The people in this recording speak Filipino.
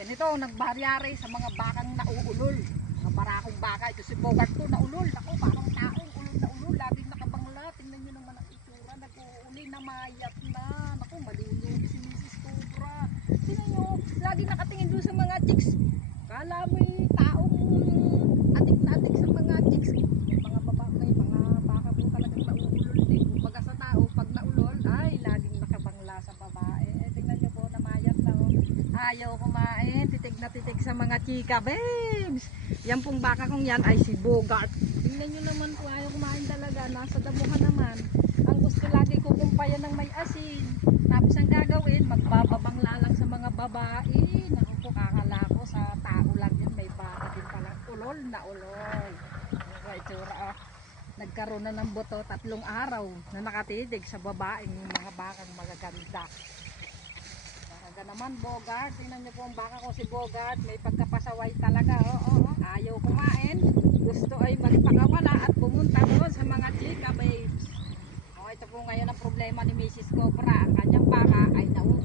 Ganito, nagbaharyari sa mga bakang nauulol. Mga barakong baka. Ito si Bogart ko, naulol. Ako, parang taong ulol na ulol. Laging nakabangla. Tingnan nyo naman ang itsura. Nag-uuli, namayat na. Naku, malulog si Mrs. Cobra. Tingnan nyo, lagi nakatingin doon sa mga chicks. Kala mo'y taong adik na adik sa mga chicks. Mga baba, may mga baka po talagang nauulol din. Kumbaga sa tao, pag naulol, ay laging nakabangla sa babae. Tingnan nyo po, namayat na. Ayaw kumain, titig na titig sa mga chika, babes. Yan pong baka kong yan ay si Bogart. Tingnan nyo naman po, ayaw kumain talaga. Nasa damuhan naman. Ang gusto lagi kukumpayan ng may asin. Tapos ang gagawin, magbababangla lang sa mga babae. Naku po, kakala ko sa tao lang din. May baka din pala. Ulol na ulol. May tsura, oh. Nagkaroon na ng buto 3 araw na nakatitig sa babaeng mga bakang magaganda. Talaga naman, Bogart. Tingnan niyo po ang baka ko si Bogart. May pagkapasaway talaga. Ayaw kumain. Gusto ay magpakawala at pumunta doon sa mga chika, babes. Ito po ngayon ang problema ni Mrs. Cobra. Ang kanyang baka ay nauulol.